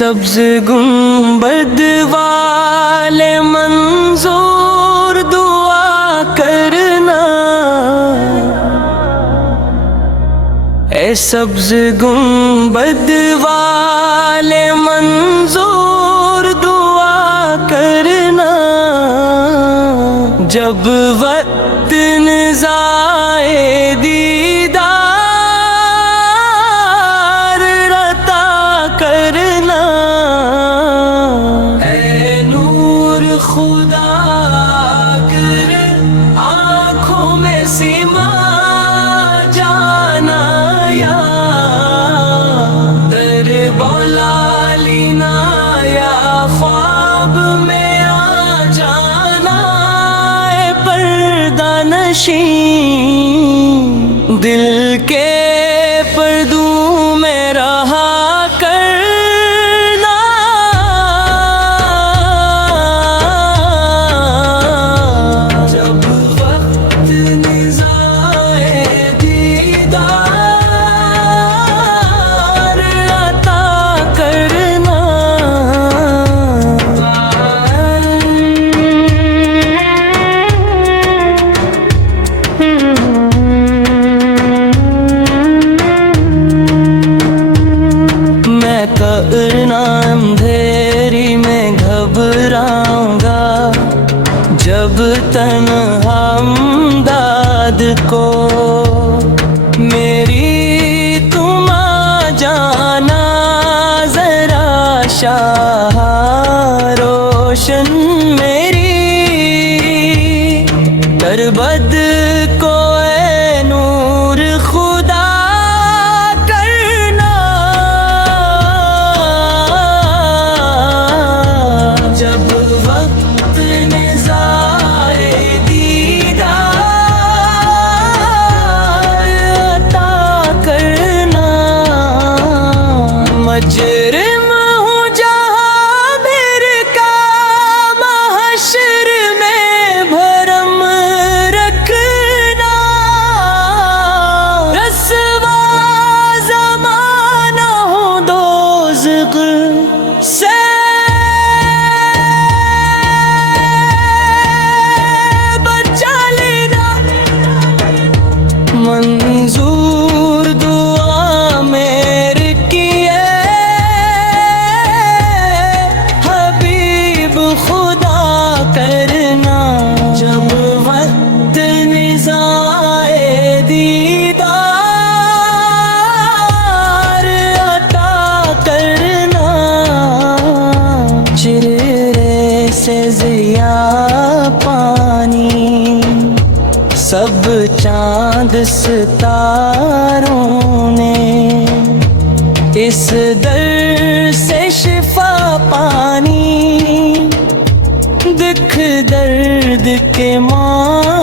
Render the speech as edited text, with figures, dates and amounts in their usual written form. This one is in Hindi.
सब्ज गुंबद वाले मंजूर दुआ करना, ए सब्ज गुंबद वाले मंजूर दुआ करना। जब वक्त निज़ाए दीदार रता करना, ऐ नूर खुदा कर आँखों में सिमा जाना, या दर बौलालिना या ख्वाब में आ जाना। ऐ पर्दा नशी दिल के पर्दों में रहा करना। जब वक्त निज़ाए दीदार अता करना। मैं करना अंधेरी में घबराऊंगा, जब तन्हा हमदाद को मेरी तुम आ जाना। जरा शाह रोशन मेरी तरबद को ए नूर खुदा करना। जब वक्त निज़ाए दीदार अता करना। मजरिम हूँ जहाँ फिर का महशर में भरम रखना। रसवा ज़माना हूँ दोज़ख से बचा लेना। मंजूर दुआ मेरे किए हबीब खुदा करना। जब वक्त निज़ाए दीदार अता करना। चेहरे से ज़िया पानी सब चांद सितारों ने, इस दर से शिफा पानी दिख दर्द के मां